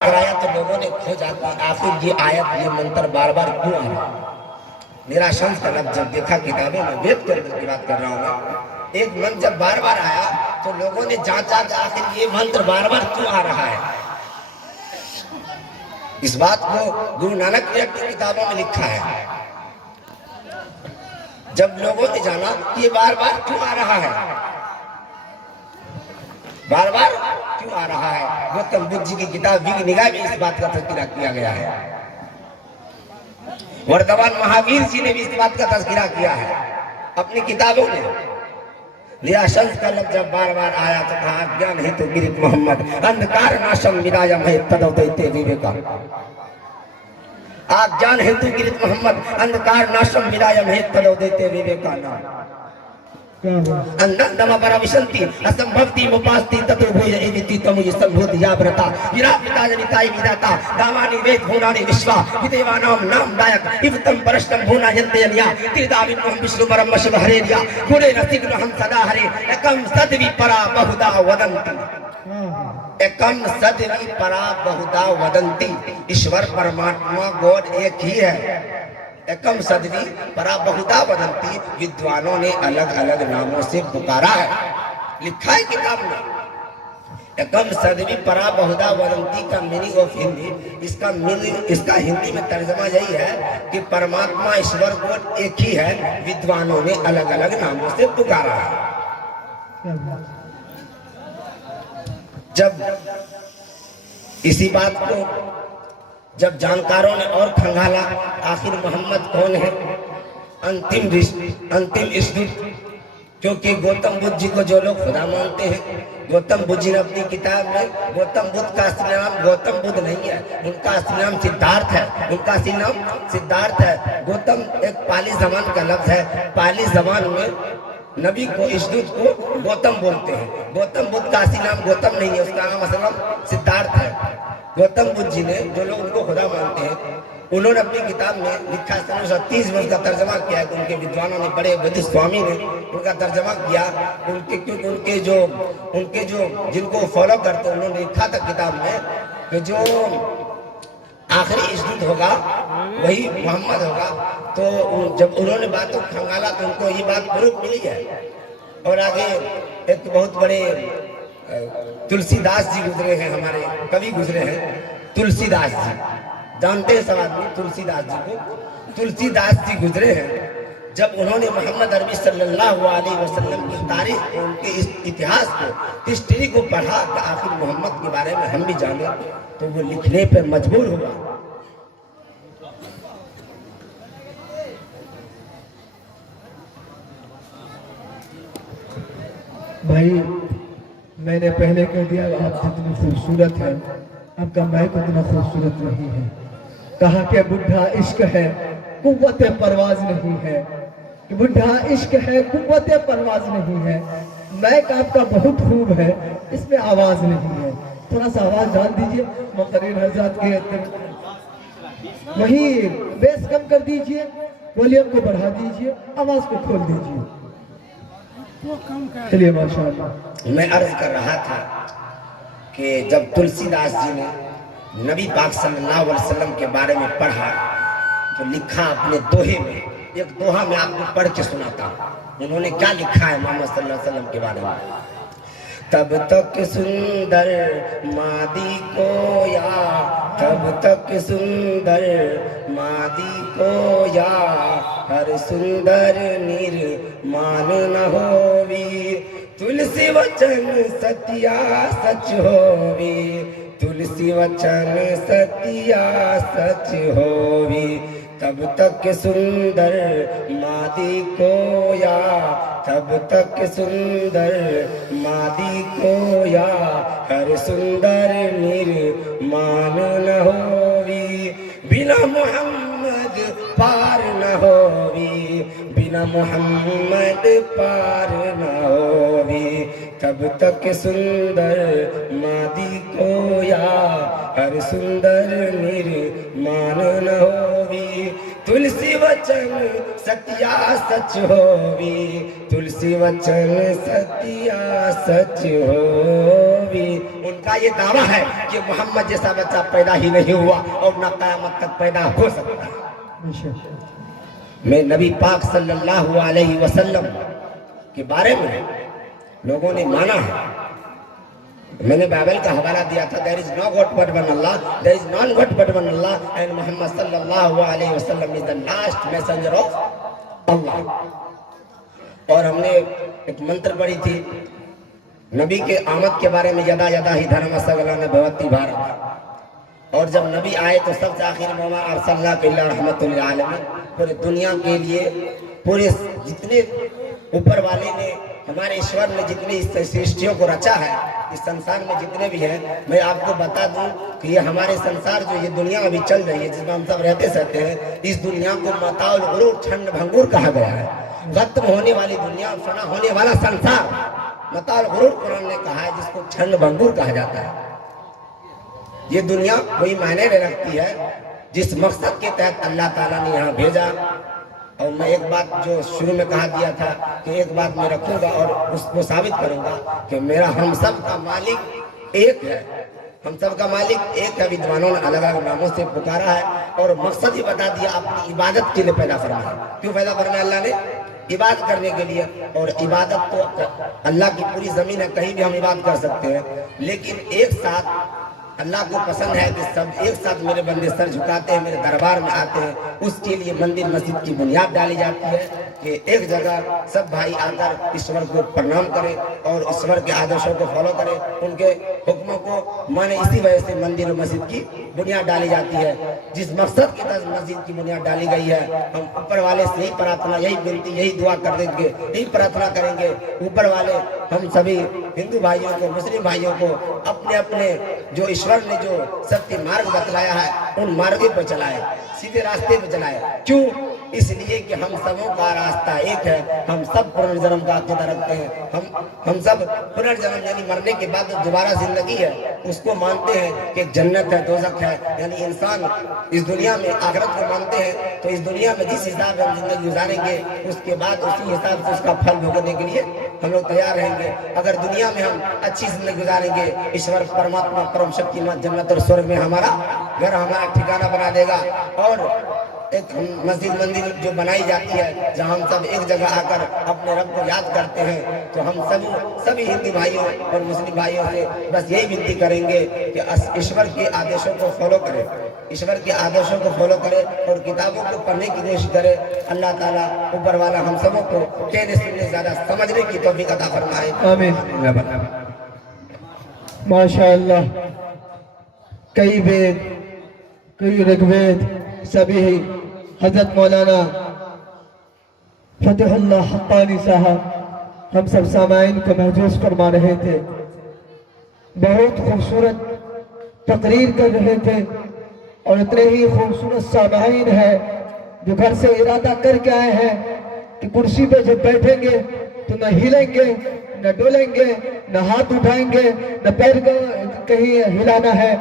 कराया तो लोगों ने खोजा कि आखिर ये आयत ये मंत्र बार बार क्यों आ रहा है। मेरा शंस का लफ्ज जब देखा किताबों में वेद के अंदर की बात कर रहा हूँ मैं, एक मंत्र जब बार बार आया तो लोगों ने जांचा कि आखिर ये मंत्र बार बार क्यों आ रहा है। इस बात को गुरु नानक देव की किताबों में लिखा है। जब लोगों ने जाना कि ये बार बार क्यों आ रहा है, बार बार क्यों आ रहा है, गौतम बुद्ध जी की किताब विघ्निका में इस बात का तज़किरा किया गया है। वर्तमान महावीर जी ने भी इस बात का तज़किरा किया है अपनी किताबों में। निराशंस का लफ्ज़ जब बार बार आया तो कहा ज्ञान हेतु गिरित मोहम्मद अंधकार नाशम विराजम है तदोदयते विवेका। आप ज्ञान हेतु गिरित मोहम्मद अंधकार नाशम विराजम है तदोदयते विवेका। अंधम परविशंति असंभवति मुपास्ति ततो भूय एविति तमुज संभूत याव्रता विरा पिता जनिताय विदाता दामानि वेद भूनानि विश्वा विदेवानाम नाम दायक इवतम परष्टम भूना यन्तेयन्या त्रिदाविन हम विष्णु परम शिव हरेरिया गुणे रसिक हम सदा हरे एकम सद्वि परा बहुधा वदन्ति। एकम सद्वि परा बहुधा वदन्ति। ईश्वर परमात्मा गॉड एक ही है। एकम सद्वि परा बहुधा वदन्ति। विद्वानों ने अलग अलग नामों से पुकारा है, लिखा है किताब में। एकम सद्वि परा बहुधा वदन्ति का मीनिंग ऑफ हिंदी, इसका मीनिंग, इसका हिंदी में तर्जमा यही है कि परमात्मा ईश्वर को एक ही है, विद्वानों ने अलग अलग नामों से पुकारा है। जब इसी बात को जब जानकारों ने और खंगाला आखिर मोहम्मद कौन है, अंतिम ईश्वर, क्योंकि गौतम बुद्ध जी को जो लोग खुदा मानते हैं, गौतम बुद्ध जी ने अपनी किताब में गौतम बुद्ध का असली नाम गौतम बुद्ध नहीं है, उनका असली नाम सिद्धार्थ है। उनका असली नाम सिद्धार्थ है। गौतम एक पाली जबान का लफ्ज है। पाली जबान में नबी को ईश्वर को गौतम बोलते हैं। गौतम बुद्ध का असली नाम गौतम नहीं है, उसका नाम असल नाम सिद्धार्थ है। गौतम बुद्ध जी ने जो लोग उनको खुदा मानते हैं, उन्होंने अपनी किताब में लिखा 30 वर्ष का तर्जमा किया है। उनके विद्वानों ने, बड़े बुद्धिस्ट स्वामी ने उनका तर्जमा किया। क्योंकि उनके जो जिनको फॉलो करते उन्होंने लिखा था किताब में कि जो आखिरी ईश्वर होगा वही मोहम्मद होगा। तो जब उन्होंने बात को खंगाला तो उनको ये बात प्रूफ मिली है। और आगे एक बहुत बड़े तुलसीदास जी गुजरे हैं, हमारे कवि गुजरे हैं तुलसीदास जी, जानते हैं सब आदमी तुलसीदास जी को। तुलसीदास जी गुजरे हैं। जब उन्होंने मोहम्मद अरबी सल्लल्लाहु अलैहि वसल्लम की तारीख को, उनके इस इतिहास को, हिस्ट्री को पढ़ा कि आखिर मोहम्मद के बारे में हम भी जाने, तो वो लिखने पर मजबूर हुआ। भाई मैंने पहले कह दिया आप जितनी खूबसूरत है, आपका माइक उतना खूबसूरत नहीं है। कहा कि बुढ़ा इश्क है कुव्वत परवाज नहीं है, कि बुढ़ा इश्क है कुव्वत परवाज नहीं है। माइक आपका बहुत खूब है, इसमें आवाज नहीं है। थोड़ा सा आवाज डाल दीजिए। मुक़र्रिर हज़रत के वही बेस कम कर दीजिए, वॉल्यूम को बढ़ा दीजिए, आवाज को खोल दीजिए। चलिए माशाअल्लाह। मैं अर्ज कर रहा था कि जब तुलसीदास जी ने नबी पाक सल्लल्लाहु अलैहि वसल्लम के बारे में पढ़ा तो लिखा अपने दोहे में, एक दोहा मैं आपको पढ़ के सुनाता हूँ। उन्होंने क्या लिखा है मोहम्मद सल्लल्लाहु अलैहि वसल्लम के बारे में। तब तक सुंदर मादी को या, तब तक सुंदर मादी को या, हर सुंदर निर्माण न होवी। तुलसी वचन सत्या सच होवी, तुलसी वचन सत्या सच होवी। तब तक सुंदर मादी को या, तब तक सुंदर मादी को या, हर सुंदर निर्माण न होवी। बिना मोहम्मद पार न होवी, बिना मोहम्मद पार न होवी। तब तक सुंदर मादी को या, हर सुंदर निर्माण न होवी। तुलसी वचन सत्या सच होवी, तुलसी वचन सत्या सच होवी। भी उनका ये दावा है कि मोहम्मद जैसा बच्चा पैदा ही नहीं हुआ और न क़यामत तक पैदा हो सकता है। मैं नबी पाक सल्लल्लाहु अलैहि वसल्लम के बारे में लोगों ने माना है, मैंने बाइबल का हवाला दिया था, there is no god but one Allah, there is non god but one Allah and Muhammad सल्लल्लाहु अलैहि वसल्लम is the last messenger of Allah. और हमने एक मंत्र पढ़ी थी, नबी के आमद के बारे में यदा यदा ही धर्म सगलान भवति भारत, और जब नबी आए तो सबसे आखिर में वमा अरसलनाका इल्ला रहमतुल लिल आलमीन, पूरे दुनिया के लिए, पूरे जितने ऊपर वाले ने, हमारे ईश्वर ने जितनी इस सृष्टियों को रचा है, इस संसार में जितने भी हैं, मैं आपको बता दूं कि ये हमारे संसार जो ये दुनिया अभी चल रही है जिसमें हम सब रहते सहते हैं, इस दुनिया को मताउल गुरूर, छंड भंगूर कहा गया है। खत्म होने वाली दुनिया, फना होने वाला संसार मताउल गुरूर कुरान ने कहा है, जिसको छंड भंगूर कहा जाता है। ये दुनिया कोई मायने नहीं रखती है, जिस मकसद के तहत अल्लाह ताला ने यहाँ भेजा। और मैं एक बात जो शुरू में कहा दिया था कि एक बात मैं रखूंगा और उसको साबित करूंगा कि मेरा हम सब का मालिक एक है, हम सब का मालिक एक है। विद्वानों ने अलग अलग नामों से पुकारा है और मकसद ही बता दिया, अपनी इबादत के लिए पैदा फरमाया। क्यों पैदा फरमाया अल्लाह ने? इबादत करने के लिए। और इबादत तो अल्लाह की पूरी जमीन है, कहीं भी हम इबादत कर सकते हैं, लेकिन एक साथ अल्लाह को पसंद है कि सब एक साथ मेरे बंदे सर झुकाते हैं, मेरे दरबार में आते हैं। उसके लिए मंदिर मस्जिद की बुनियाद डाली जाती है कि एक जगह सब भाई आकर ईश्वर को प्रणाम करें और ईश्वर के आदेशों को फॉलो करें, उनके हुक्मों को माने। इसी वजह से मंदिर और मस्जिद की बुनियाद डाली जाती है। जिस मकसद के तहत मस्जिद की बुनियाद डाली गई है, हम ऊपर वाले से यही प्रार्थना, यही विनती, यही दुआ कर देंगे, यही प्रार्थना करेंगे ऊपर वाले हम सभी हिंदू भाइयों को, मुस्लिम भाइयों को अपने अपने जो ईश्वर ने जो सत्य मार्ग बतलाया है उन मार्गों पर चलाए, सीधे रास्ते पर चलाए। क्यों? इसलिए कि हम सबों का रास्ता एक है, हम सब पुनर्जन्म का अकीदा रखते हैं। हम सब पुनर्जन्म यानी मरने के बाद दोबारा जिंदगी है उसको मानते हैं कि जन्नत है, दोजख है। यानी इंसान इस दुनिया में आखिरत को मानते हैं, तो इस दुनिया में जिस हिसाब से हम जिंदगी गुजारेंगे उसके बाद उसी हिसाब से उसका फल भोगने के लिए हम लोग तैयार रहेंगे। अगर दुनिया में हम अच्छी जिंदगी गुजारेंगे, ईश्वर परमात्मा परम शक्तिमान जन्नत और स्वर्ग में हमारा घर, हमारा ठिकाना बना देगा। और एक मस्जिद मंदिर जो बनाई जाती है जहाँ हम सब एक जगह आकर अपने रब को याद करते हैं, तो हम सभी हिंदू भाइयों और मुस्लिम भाइयों से बस यही विनती करेंगे कि ईश्वर के आदेशों को फॉलो करें, ईश्वर के आदेशों को फॉलो करें और किताबों को पढ़ने की कोशिश करें। अल्लाह ताला ऊपर वाला हम सबों को कहने सुनने ज्यादा समझने की तौफीक अता फरमाए। आमीन। माशाअल्लाह, कई वेद, कई ऋग्वेद, सभी हजरत मौलाना फतेहुल्लाह हक्कानी साहब हम सब सामाइन को महसूस फरमा रहे थे। बहुत खूबसूरत तकरीर कर रहे थे और इतने ही खूबसूरत सामाइन है जो घर से इरादा करके आए हैं कि कुर्सी पे जब बैठेंगे तो न हिलेंगे, न डोलेंगे, न हाथ उठाएंगे, न पैर को कहीं हिलाना है